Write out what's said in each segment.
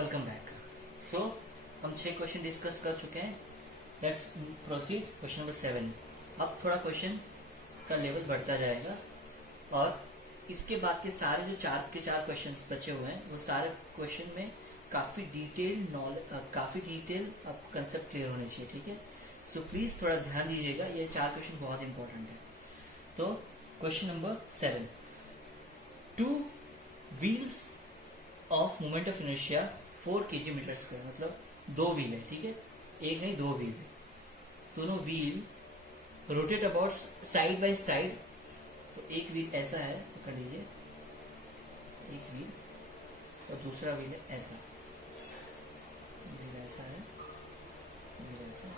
Welcome back. सो हम 6 question discuss कर चुके हैं। Let's proceed question number 7। अब थोड़ा क्वेश्चन का लेवल बढ़ता जाएगा और इसके बाद के सारे जो चार क्वेश्चन बचे हुए हैं वो सारे क्वेश्चन में काफी डिटेल आपको कंसेप्ट क्लियर होने चाहिए। ठीक है, सो प्लीज थोड़ा ध्यान दीजिएगा, ये 4 क्वेश्चन बहुत इंपॉर्टेंट है। तो question number 7, 2 wheels of moment of inertia 4 kg metre square, मतलब 2 व्हील है। ठीक है, एक नहीं 2 व्हील है। दोनों wheel rotate about side by side. तो एक व्हील ऐसा है, पकड़ लीजिए, एक व्हील, और दूसरा व्हील है ऐसा, व्हील ऐसा है, व्हील ऐसा।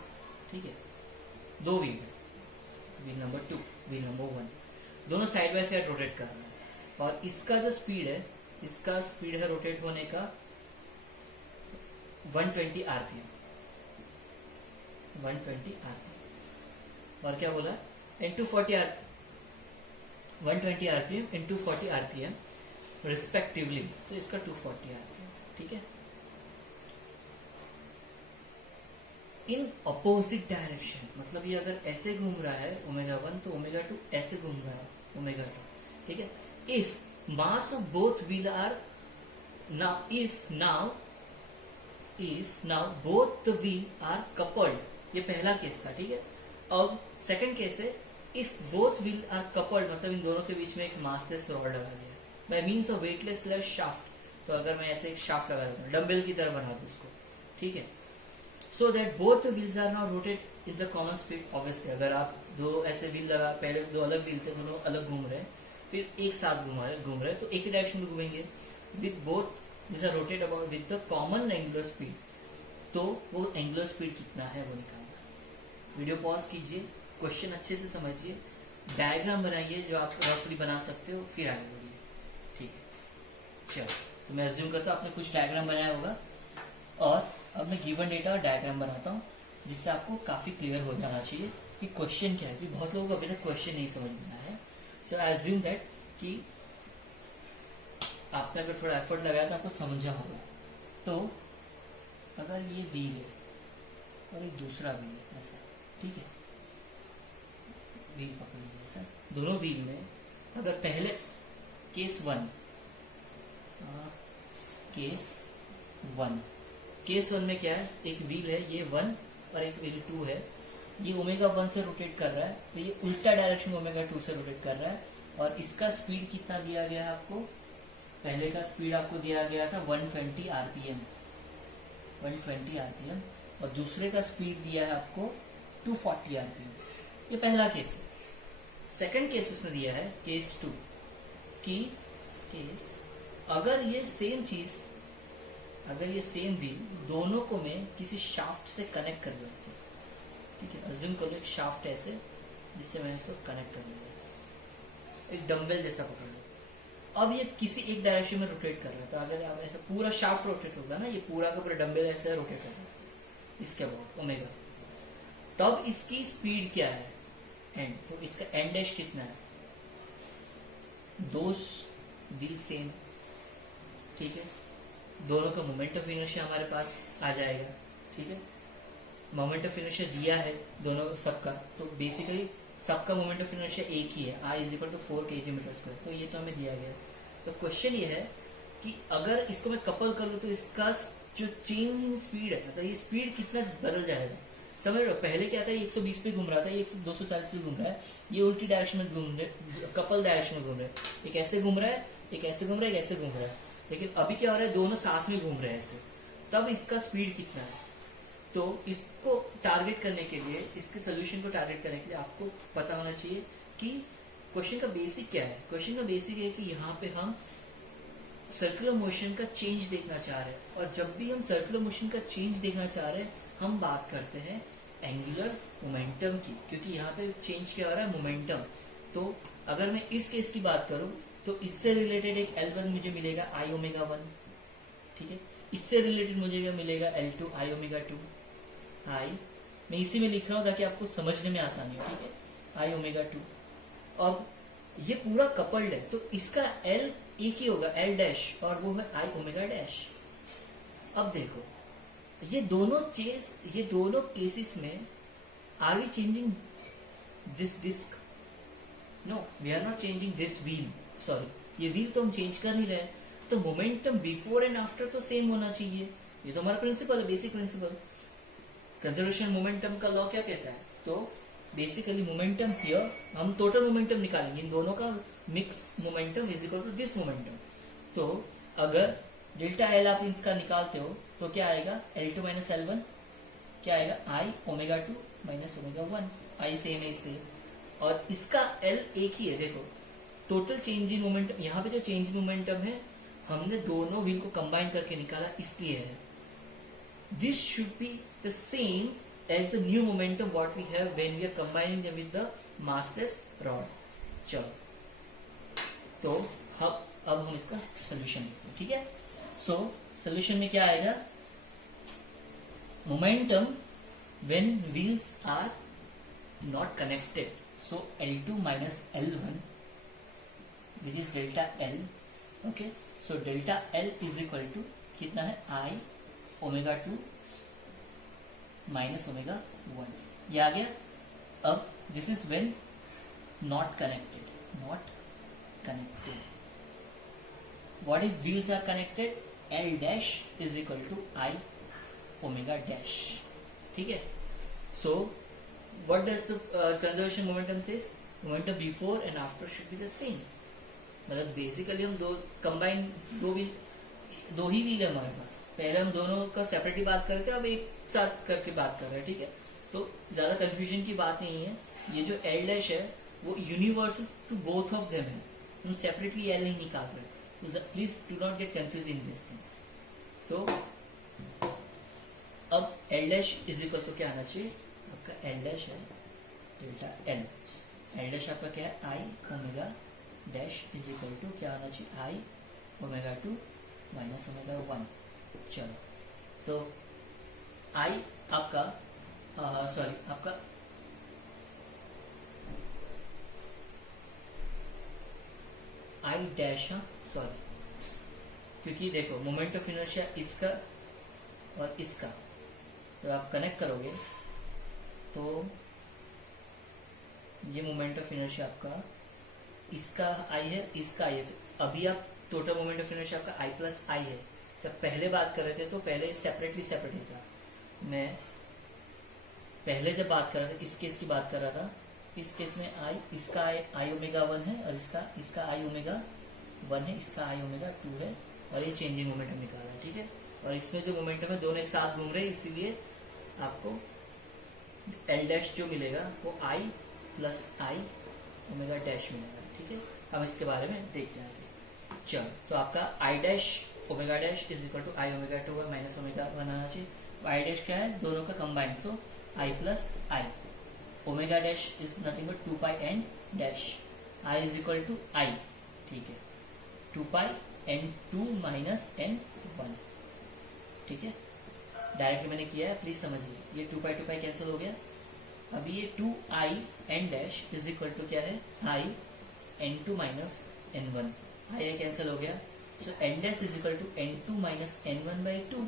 ठीक है, 2 व्हील है, व्हील नंबर 2, व्हील नंबर 1, दोनों साइड बाय साइड रोटेट कर रहे हैं। और इसका जो स्पीड है, इसका स्पीड है रोटेट होने का 120 आरपीएम, 120 आरपीएम। और क्या बोला, into 120 RPM into 40 RPM respectively. तो इसका 240 आरपीएम। ठीक है, इन अपोजिट डायरेक्शन, मतलब ये अगर ऐसे घूम रहा है ω1 तो ω2 ऐसे घूम रहा है ω2। ठीक है, if mass of both wheel are now both the wheel are coupled। ये पहला केस था। ठीक है, अब सेकंड केस है, if both wheel are coupled, मतलब इन दोनों के बीच में एक मासलेस रॉड लगा दिया bye means of weightless shaft. तो अगर मैं ऐसे एक शाफ्ट लगा देता हूँ, डम्बल की तरह बना दूं उसको। ठीक है, so that both the wheels are now rotate in the common speed. Obviously अगर आप 2 ऐसे व्हील लगा, पहले 2 अलग व्हील थे, दोनों अलग घूम रहे हैं, फिर एक साथ घूम रहे तो एक ही डायरेक्शन में घूमेंगे। With both this are rotate about with the common angular speed. तो वो एंगुलर स्पीड कितना है वो निकालना। वीडियो पॉज कीजिए, क्वेश्चन अच्छे से समझिए, डायग्राम बनाइए जो आप रफली बना सकते हो, फिर आगे बढ़िए। ठीक है, चलो तो मैं अज्यूम करता हूँ आपने कुछ डायग्राम बनाया होगा, और अब मैं गिवन डेटा और डायग्राम बनाता हूँ जिससे आपको काफी क्लियर हो जाना चाहिए कि क्वेश्चन क्या है। क्योंकि बहुत लोगों को अभी तक क्वेश्चन नहीं समझ में आया है। सो आई अज्यूम दैट कि आपने अगर थोड़ा एफर्ट लगाया तो आपको समझा होगा। तो अगर ये व्हील है और एक दूसरा व्हील है ऐसा, ठीक है, व्हील पकड़ लीजिए ऐसा, दोनों व्हील में अगर पहले केस 1 में क्या है, एक व्हील है ये 1 और एक व्हील 2 है, ये ω1 से रोटेट कर रहा है, तो ये उल्टा डायरेक्शन ω2 से रोटेट कर रहा है। और इसका स्पीड कितना दिया गया है आपको, पहले का स्पीड आपको दिया गया था 120 आरपीएम, 120 आरपीएम, और दूसरे का स्पीड दिया है आपको 240 आरपीएम। ये पहला केस है। सेकंड केस उसने दिया है केस 2 की केस, अगर ये सेम चीज, अगर ये सेम व्हील दोनों को मैं किसी शाफ्ट से कनेक्ट कर लूं ऐसे। ठीक है, अज्यूम कर लो एक शाफ्ट है ऐसे जिससे मैंने इसको कनेक्ट कर लिया, एक डम्बल जैसा पकड़ लो। अब ये किसी एक डायरेक्शन में रोटेट कर रहा है, तो अगर आप ऐसा पूरा शाफ्ट रोटेट होगा ना, ये पूरा का पूरा डम्बल ऐसे रोटेट कर रहा है इसके अबाउट ओमेगा, तब इसकी स्पीड क्या है एंड, तो इसका एंड डैश कितना है, 2 व्हील सेम। ठीक है, दोनों का मोमेंट ऑफ इनर्शिया हमारे पास आ जाएगा। ठीक है, मोमेंट ऑफ इनर्शिया दिया है दोनों सबका, तो बेसिकली सबका मोमेंट ऑफ इनर्शिया एक ही है, I = 4 kg मीटर स्क्वायर। तो ये तो हमें दिया गया। तो क्वेश्चन ये है कि अगर इसको मैं कपल कर लूं तो इसका जो चेंज इन स्पीड है, मतलब ये स्पीड कितना बदल जाएगा। समझ रहे हो, पहले क्या था, 120 पे घूम रहा था, ये 240 पे घूम रहा है, ये उल्टी डायरेक्शन में घूम रहे, कपल डायरेक्शन में घूम रहे, एक ऐसे घूम रहा है, एक ऐसे घूम रहा है, एक ऐसे घूम रहा है। लेकिन अभी क्या हो रहा है, दोनों साथ में घूम रहे हैं ऐसे, तब इसका स्पीड कितना है। तो इसको टारगेट करने के लिए, इसके सोल्यूशन को टारगेट करने के लिए आपको पता होना चाहिए कि क्वेश्चन का बेसिक क्या है। क्वेश्चन का बेसिक है कि यहाँ पे हम सर्कुलर मोशन का चेंज देखना चाह रहे हैं, और जब भी हम सर्कुलर मोशन का चेंज देखना चाह रहे हैं हम बात करते हैं एंगुलर मोमेंटम की, क्योंकि यहाँ पे चेंज क्या हो रहा है, मोमेंटम। तो अगर मैं इस केस की बात करूं तो इससे रिलेटेड एक L1 मुझे मिलेगा I⍵1। ठीक है, इससे रिलेटेड मुझे मिलेगा L2 I⍵2। मैं इसी में लिख रहा हूं ताकि आपको समझने में आसानी हो। ठीक है, I⍵2। अब ये पूरा कपल्ड है, तो इसका L एक ही होगा, L डैश, और वो है I⍵डैश। अब देखो, ये दोनों केसेस में are we changing this disc? No, we are not changing this wheel, sorry, ये व्हील तो हम चेंज कर नहीं रहे। तो मोमेंटम बिफोर एंड आफ्टर तो सेम होना चाहिए। ये तो हमारा प्रिंसिपल है, बेसिक प्रिंसिपल। कंजर्वेशन मोमेंटम का लॉ क्या कहता है? तो बेसिकली मोमेंटम हियर, हम टोटल मोमेंटम निकालेंगे, इन दोनों का mix momentum is equal to this momentum. तो अगर डेल्टा एल आप इसका निकालते हो तो क्या आएगा? L2 माइनस L1 क्या आएगा? आई ओमेगा 2 माइनस ओमेगा 1। आई सेम है इसलिए, और इसका L एक ही है। देखो, टोटल चेंज इन मोमेंटम, यहाँ पे जो चेंज इन मोमेंटम है हमने दोनों व्हील को कंबाइन करके निकाला, इसलिए है। This should be the same as the new momentum what we have when we are combining them with the massless rod. चलो, तो अब हम इसका सोल्यूशन देखते हैं, ठीक है। सो सोल्यूशन में क्या आएगा? Momentum when wheels are not connected, so L2 minus L1 which is delta L। Okay, so delta L is equal to कितना है? I omega 2 minus omega 1। ये आ गया। अब this is when not connected, what if wheels are connected? L dash is equal to I omega dash, ठीक है। So what does the conservation momentum says? Momentum before and after should be the same। मतलब basically हम दो ही wheel है हमारे पास। पहले हम दोनों का सेपरेटली बात कर रहे थे, अब एक साथ करके बात कर रहे हैं, ठीक है। तो ज्यादा कंफ्यूजन की बात नहीं है। ये जो L dash है वो universal to both of them है, हम सेपरेटली L नहीं निकाल रहे। So please do not get confused in these things। So अब L dash इज इक्वल तो क्या आना चाहिए? आपका L dash है डेल्टा L। L dash आपका क्या है? I omega dash is equal to क्या आना चाहिए? I omega 2 minus omega 1। चलो, तो I आपका आपका I डैश, सॉरी, क्योंकि देखो मोमेंट ऑफ इनर्शिया इसका और इसका तो आप कनेक्ट करोगे तो ये मोमेंट ऑफ इनर्शिया आपका इसका आई है, इसका आई है। तो अभी आप टोटल मोमेंट ऑफ इनर्शिया आपका आई प्लस आई है। जब पहले बात कर रहे थे तो पहले सेपरेट था। मैं पहले जब बात कर रहा था इस केस की बात कर रहा था, इस केस में आई, इसका आई ओमेगा 1 है और इसका आई ओमेगा 1 है, इसका आई ओमेगा 2 है, और ये चेंजिंग मोमेंटम निकाला है, ठीक है। और इसमें जो मोमेंटम है दोनों एक साथ घूम रहे हैं, इसीलिए आपको L डैश जो मिलेगा वो आई प्लस आई ओमेगा डैश मिलेगा, ठीक है। हम इसके बारे में देखते हैं। चलो, तो आपका I dash omega dash is equal to I omega 2 minus omega 1 आना चाहिए। आई डैश क्या है? दोनों का combined, so I plus I. Omega dash is nothing but 2 pi N dash. I is equal to I, ठीक है, 2 pi n2 minus n1, ठीक है। डायरेक्टली मैंने किया है, प्लीज समझिए। ये 2 पाई कैंसिल हो गया। अभी ये 2i n dash is equal to क्या है? i n2 minus n1। I cancel हो गया, so n dash is equal to n2 minus n1 by 2।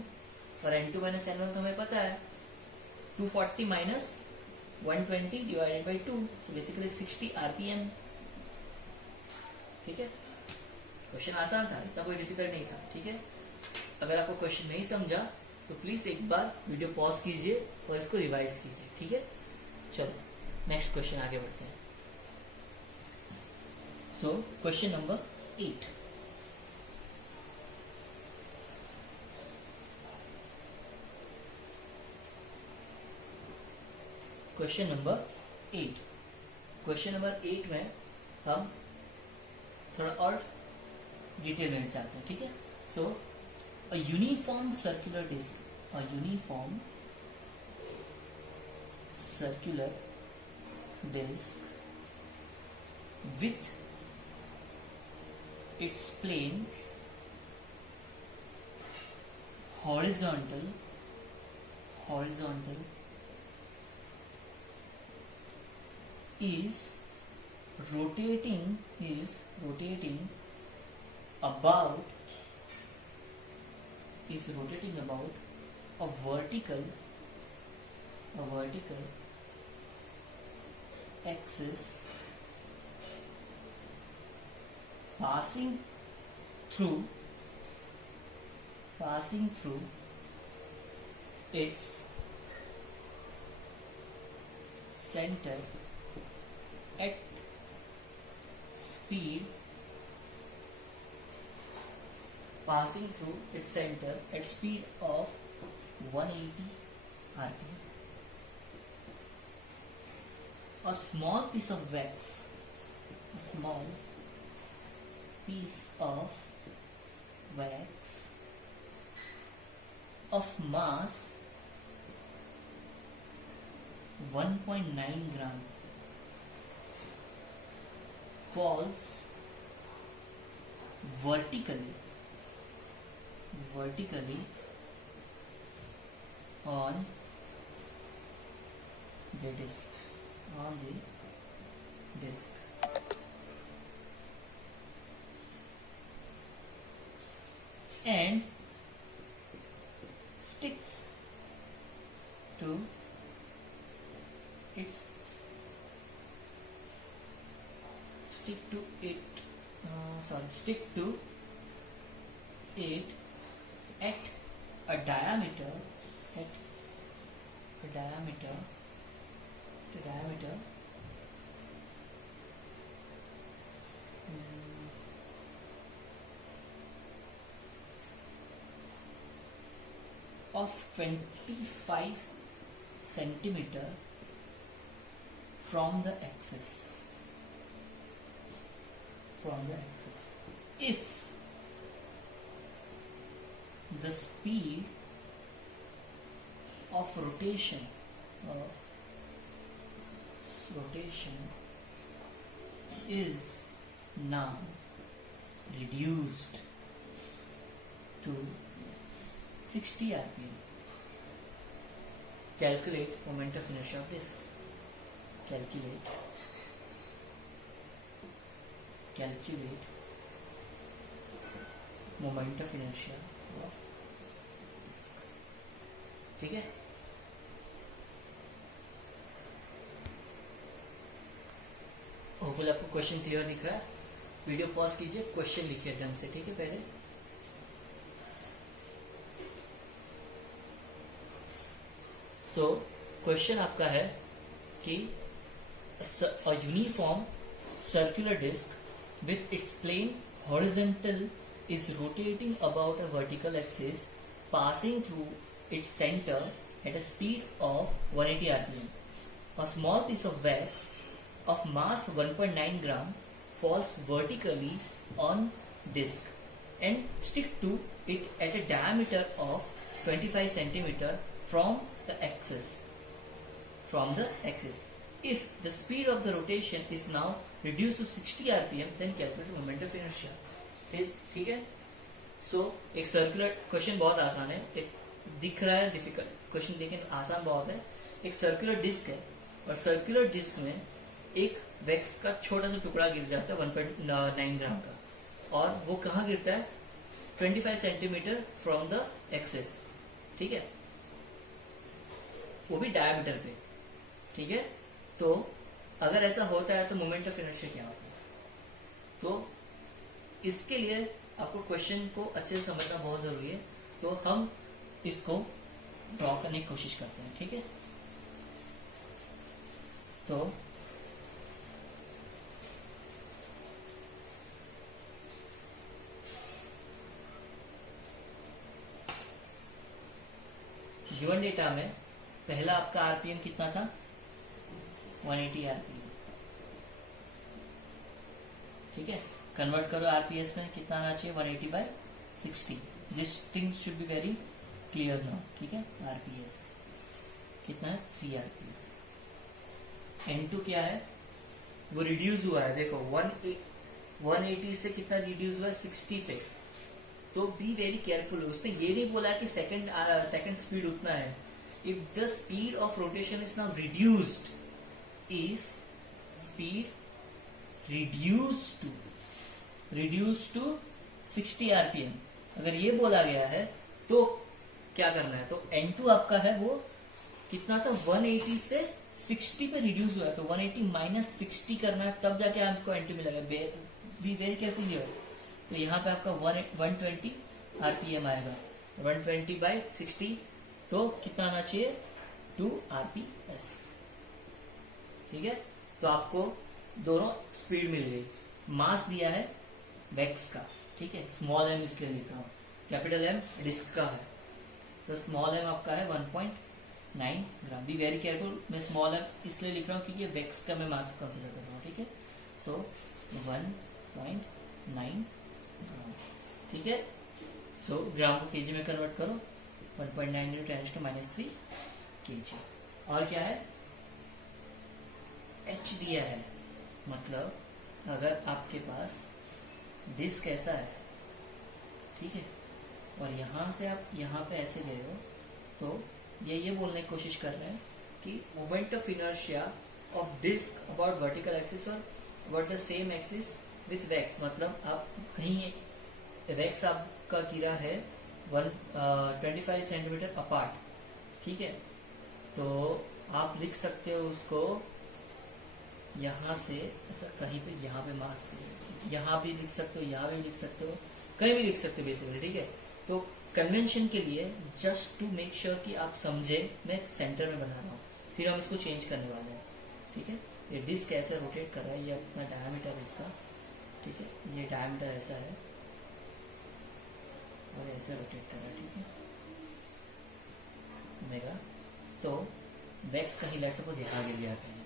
और n2 माइनस n1 तो हमें पता है 240 माइनस 120 डिवाइडेड बाई 2, तो बेसिकली 60 RPM, ठीक है। क्वेश्चन आसान था, इतना कोई डिफिकल्ट नहीं था, ठीक है। अगर आपको क्वेश्चन नहीं समझा तो प्लीज एक बार वीडियो पॉज कीजिए और इसको रिवाइज कीजिए, ठीक है। चलो नेक्स्ट क्वेश्चन आगे बढ़ते हैं। So question number 8। Question number 8। Question number 8 में हम थोड़ा और डिटेल में चाहते हैं, ठीक है। सो a uniform circular disk with its plane horizontal is rotating about is rotating about a vertical axis passing through its center at speed of 180 rpm. A small piece of wax of mass 1.9 gram falls vertically on the disc and sticks to it at a diameter of 25 centimeter from the axis. If the speed of rotation is now reduced to 60 rpm. Calculate moment of inertia of disc. Calculate moment of inertia of disc. ठीक है. Hopeful आपको question clear दिख रहा है. Video pause कीजिए, question लिखिए ढंग से. ठीक है. पहले क्वेश्चन आपका है कि a uniform circular disc with its plane horizontal is rotating about a vertical axis passing through its center at a speed of 180 rpm. A small piece of wax of mass 1.9 gram falls vertically on disc and stick to it at a diameter of 25 centimeter from the axis. If the speed of the rotation is now reduced to 60 rpm, then calculate moment of inertia. ठीक है. एक circular question बहुत आसान है. एक दिख रहा है डिफिकल्ट क्वेश्चन, लेकिन आसान बहुत है. एक सर्कुलर डिस्क है और सर्कुलर डिस्क में एक वैक्स का छोटा सा टुकड़ा गिर जाता है 1.9 ग्राम का, और वो कहाँ गिरता है? 25 सेंटीमीटर फ्रॉम द एक्सेस. ठीक है. वो भी डायमीटर पे. ठीक है. तो अगर ऐसा होता है तो मोमेंट ऑफ इनर्शिया क्या होता है? तो इसके लिए आपको क्वेश्चन को अच्छे से समझना बहुत जरूरी है. तो हम इसको ड्रॉ करने की कोशिश करते हैं. ठीक है. तो गिवन डेटा में पहला आपका आरपीएम कितना था? 180 आरपीएम. ठीक है. कन्वर्ट करो आरपीएस में, कितना आना चाहिए? 180/60. This thing should be very clear now. ठीक है. आरपीएस कितना है? 3 आरपीएस. N2 क्या है? वो रिड्यूस हुआ है. देखो 180 से कितना रिड्यूस हुआ है? 60 पे. तो बी वेरी केयरफुल. उसने ये नहीं बोला कि सेकंड स्पीड उतना है. If the speed of rotation is now reduced, if speed reduced to 60 rpm, अगर ये बोला गया है तो क्या करना है, तो N2 आपका है वो कितना था, 180 से 60 पे रिड्यूस हुआ है, तो 180 माइनस 60 करना है, तब जाके आपको N2 मिलेगा। Be very careful here. तो यहाँ पे आपका 120 आरपीएम आएगा, 120 बाई 60, तो कितना आना चाहिए, 2 आरपीएस। ठीक है, तो आपको दोनों स्पीड मिल गई। मास दिया है वैक्स का, ठीक है, स्मॉल एम इसलिए लिख रहा हूँ, कैपिटल एम डिस्क का है, तो स्मॉल एम आपका है 1.9 ग्राम। बी वेरी केयरफुल, मैं स्मॉल एम इसलिए लिख रहा हूँ क्योंकि वैक्स का मैं मास कंसिडर कर रहा हूँ। ठीक है, सो 1.9 ग्राम। ठीक है, सो ग्राम को केजी में कन्वर्ट करो, 1.9 × 10⁻³ केजी। और क्या है, एच दिया है, मतलब अगर आपके पास डिस्क ऐसा है, ठीक है, और यहां से आप यहां पे ऐसे गए हो, तो ये बोलने की कोशिश कर रहे हैं कि moment of inertia of disc about vertical axis और about the same axis with wax, मतलब आप कहीं वैक्स आपका गिरा है 25 सेंटीमीटर अपार्ट, ठीक है, तो आप लिख सकते हो उसको यहाँ से ऐसा कहीं पे, यहाँ पे मास यहाँ भी लिख सकते हो, यहाँ भी लिख सकते हो, कहीं भी लिख सकते हो बेसिकली। ठीक है, तो कन्वेंशन के लिए जस्ट टू मेक श्योर कि आप समझे, मैं सेंटर में बना रहा हूँ, फिर हम इसको चेंज करने वाले हैं। ठीक है, ये डिस्क ऐसे रोटेट कर रहा है, ये अपना डायमीटर है इसका, ठीक है, ये डायमीटर ऐसा है और ऐसे रोटेट कर रहा है। ठीक है, मेगा, तो वैक्स कहीं लेट सपोज यहाँ गिर गया कहीं,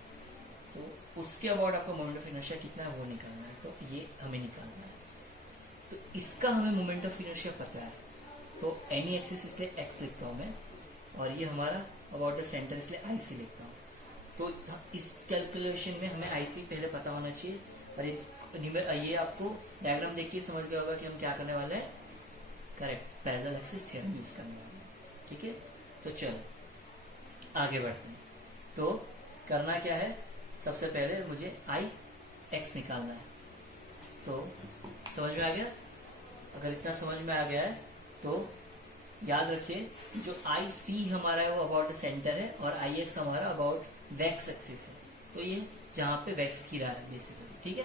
तो उसके अबाउट आपका मोमेंट ऑफ इनर्शिया कितना है वो निकालना है, तो ये हमें निकालना है। तो इसका हमें मोमेंट ऑफ इनर्शिया पता है, तो एनी एक्सिस इसलिए एक्स लिखता हूँ मैं, और ये हमारा अबाउट द सेंटर इसलिए आई सी लिखता हूँ। तो इस कैलकुलेशन में हमें आई सी पहले पता होना चाहिए, और ये आपको डायग्राम देख के समझ गया होगा कि हम क्या करने वाले हैं, correct, parallel axis theorem use करने वाले हैं। ठीक है, तो चलो आगे बढ़ते हैं। तो करना क्या है, सबसे पहले मुझे आई एक्स निकालना है। तो समझ में आ गया, अगर इतना समझ में आ गया है तो याद रखिए जो आई सी हमारा है वो अबाउट द सेंटर है, और आई एक्स हमारा अबाउट वैक्स एक्सिस है, तो ये जहां पे वैक्स की रहा है बेसिकली। ठीक है,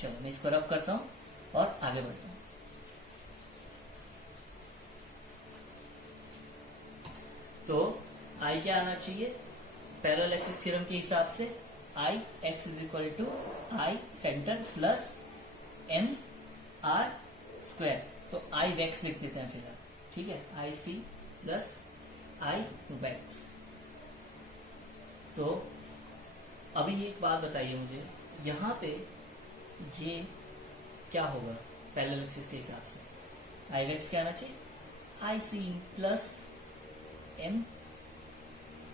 चलो मैं इसको रब करता हूं और आगे बढ़ता हूं। तो आई क्या आना चाहिए, पैरेलल एक्सिस थ्योरम के हिसाब से I X is equal to I centre plus M R square, तो आई वैक्स लिख देते हैं फिलहाल। ठीक है, आई सी प्लस आई वैक्स। तो अभी एक बात बताइए मुझे, यहाँ पे ये क्या होगा पैरेलल एक्सिस के हिसाब से, आई वैक्स क्या आना चाहिए, I C plus M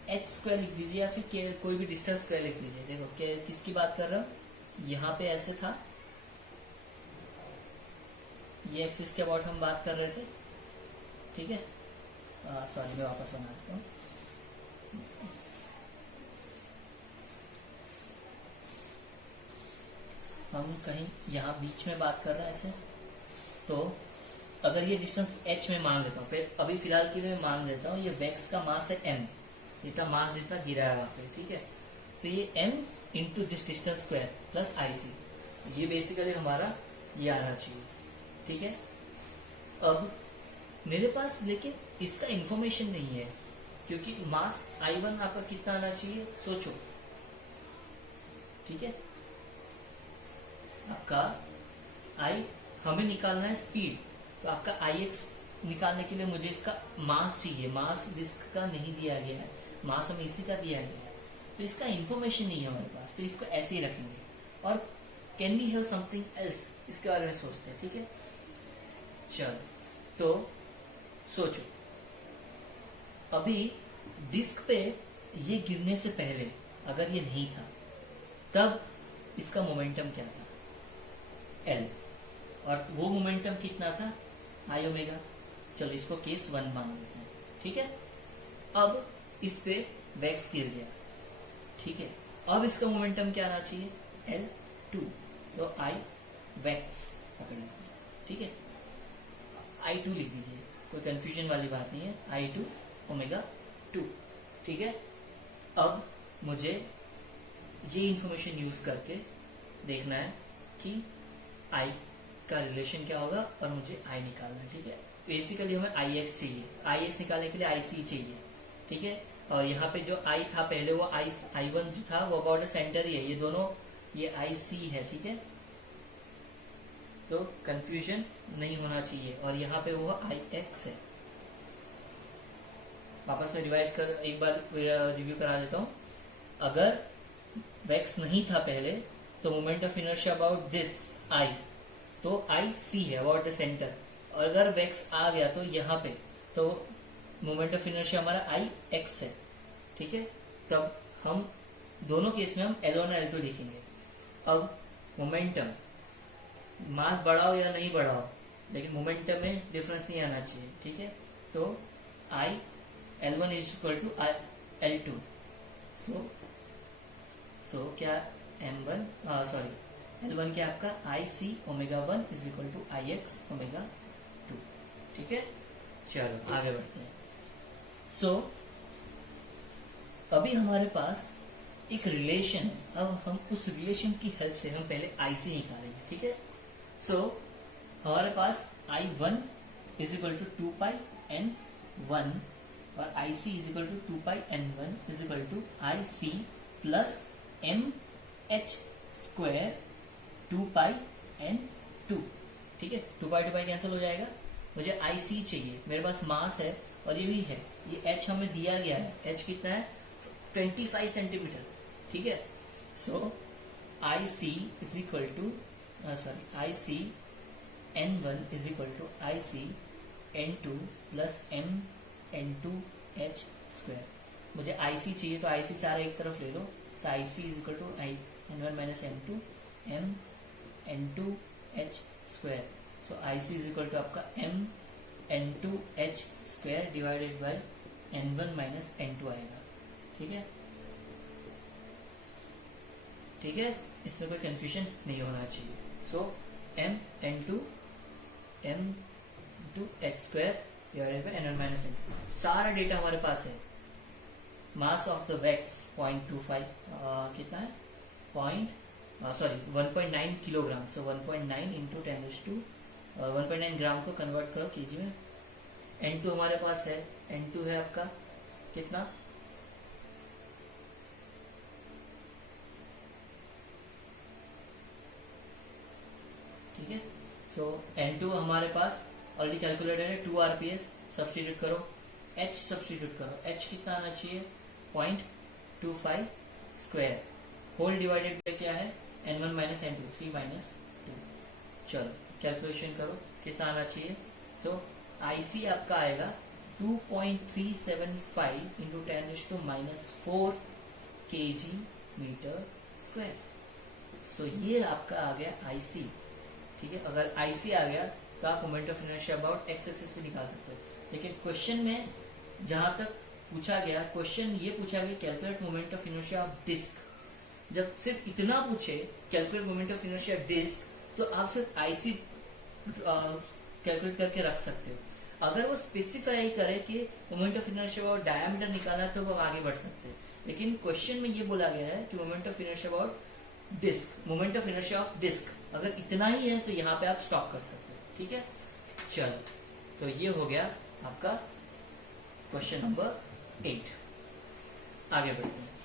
H square लिख दीजिए, या फिर कोई भी डिस्टेंस स्क्वायर लिख दीजिए। देखो किसकी बात कर रहा हूं, यहाँ पे ऐसे था, ये एक्सिस के अबाउट हम बात कर रहे थे। ठीक है, सॉरी मैं वापस बना देता हूँ। हम कहीं यहाँ बीच में बात कर रहे हैं ऐसे, तो अगर ये डिस्टेंस h में मान लेता हूँ, फिर अभी फिलहाल के लिए मैं मान लेता हूँ ये वैक्स का मास है m, इतना मास जितना गिरा है वहां पे। ठीक है, तो ये m into this distance square plus I C, ये बेसिकली हमारा ये आना चाहिए। ठीक है, अब मेरे पास लेकिन इसका इंफॉर्मेशन नहीं है, क्योंकि मास I1 आपका कितना आना चाहिए सोचो। ठीक है, आपका I हमें निकालना है स्पीड, तो आपका IX निकालने के लिए मुझे इसका मास चाहिए, मास डिस्क का नहीं दिया गया है, मास हमें इसी का दिया गया है, तो इसका इंफॉर्मेशन नहीं है हमारे पास, तो इसको ऐसे ही रखेंगे। और can we have something else, इसके बारे में सोचते हैं। ठीक है, चलो तो सोचो, अभी डिस्क पे ये गिरने से पहले अगर ये नहीं था, तब इसका मोमेंटम क्या था, L, और वो मोमेंटम कितना था, आई ओमेगा। चलो इसको केस 1 मान लेते हैं। ठीक है, अब इस पे वैक्स गिर गया। ठीक है, अब इसका मोमेंटम क्या आना चाहिए, L2, तो आई वैक्स पकड़ लीजिए। ठीक है, I2 लिख दीजिए, कोई कंफ्यूजन वाली बात नहीं है, आई टू ओमेगा टू। ठीक है, अब मुझे ये इंफॉर्मेशन यूज करके देखना है कि आई का रिलेशन क्या होगा और मुझे आई निकालना है। ठीक है, बेसिकली हमें आई एक्स चाहिए, आई एक्स निकालने के लिए आई सी चाहिए। ठीक है, और यहाँ पे जो आई था पहले वो आई वन जो था वो अबाउट द सेंटर ही है, ये दोनों ये आई सी है। ठीक है, तो कंफ्यूजन नहीं होना चाहिए। और यहाँ पे वो आई एक्स है। वापस में रिवाइज कर एक बार रिव्यू करा देता हूँ। अगर वेक्स नहीं था पहले तो moment of inertia about this I, तो आई सी है अबाउट द सेंटर। और अगर वेक्स आ गया तो यहाँ पे तो मोमेंट ऑफ इनर्शिया हमारा आई एक्स है। ठीक है, तब हम दोनों केस में हम L1 और L2 लिखेंगे। अब मोमेंटम, मास बढ़ाओ या नहीं बढ़ाओ, लेकिन मोमेंटम में डिफरेंस नहीं आना चाहिए। ठीक है, तो I L1 is equal to L2। So क्या M1 सॉरी L1 क्या आपका I C omega 1 is equal to I X omega 2। ठीक है, चलो आगे बढ़ते हैं। सो अभी हमारे पास एक रिलेशन है, अब हम उस रिलेशन की हेल्प से हम पहले आई सी निकालेंगे। ठीक है, सो हमारे पास I1 is equal to 2 pi N1 और I C is equal to 2 pi N1 is equal to I C plus MH square 2 pi N2। ठीक है, 2 पाई कैंसिल हो जाएगा। मुझे आई सी चाहिए, मेरे पास मास है और ये भी है, ये H हमें दिया गया है। H कितना है? 25 सेंटीमीटर। ठीक है, so I C is equal to I C N1 is equal to I C N2 plus M N2H square. मुझे आई सी चाहिए तो आई सी सारा एक तरफ ले लो। So I C is equal to N1 minus N2 M N2H square. So I C is equal to आपका M N2H square divided by N1 minus N2 आएगा। ठीक है, ठीक है, इसमें कोई कंफ्यूजन नहीं होना चाहिए। सो M N2 M2H square divided by N1 minus N2, सारा डेटा हमारे पास है। मास ऑफ द वैक्स 0.25 कितना है 1.9 किलोग्राम। सो 1.9 इंटू 10⁻⁴ 1.9 ग्राम को कन्वर्ट करो केजी में। N2 हमारे पास है, N2 है आपका कितना, ठीक है। सो N2 हमारे पास ऑलरेडी कैलकुलेटेड है 2 RPS। सब्स्टिट्यूट करो, H सब्स्टिट्यूट करो, H कितना आना चाहिए 0.25 स्क्वायर होल डिवाइडेड बाय क्या है N1 माइनस N2 3 माइनस 2। चलो कैलकुलेशन करो कितना आना चाहिए। सो IC आपका आएगा 2.375 इंटू 10⁻⁴ kg मीटर स्क्वायर। सो ये आपका आ गया IC। ठीक है, अगर IC आ गया तो आप moment of inertia about x axis पे निकाल सकते हो। लेकिन क्वेश्चन में जहां तक पूछा गया, क्वेश्चन ये पूछा गया calculate moment of inertia of disc. जब सिर्फ इतना पूछे calculate moment of inertia disc, तो आप सिर्फ IC कैलकुलेट करके रख सकते हो। अगर वो स्पेसिफाई करे कि moment of inertia about diameter निकालना है तो हम आगे बढ़ सकते हैं। लेकिन क्वेश्चन में ये बोला गया है कि moment of inertia about disc, moment of inertia of disc अगर इतना ही है तो यहाँ पे आप स्टॉप कर सकते हो। ठीक है, चलो तो ये हो गया आपका क्वेश्चन नंबर 8। आगे बढ़ते हैं।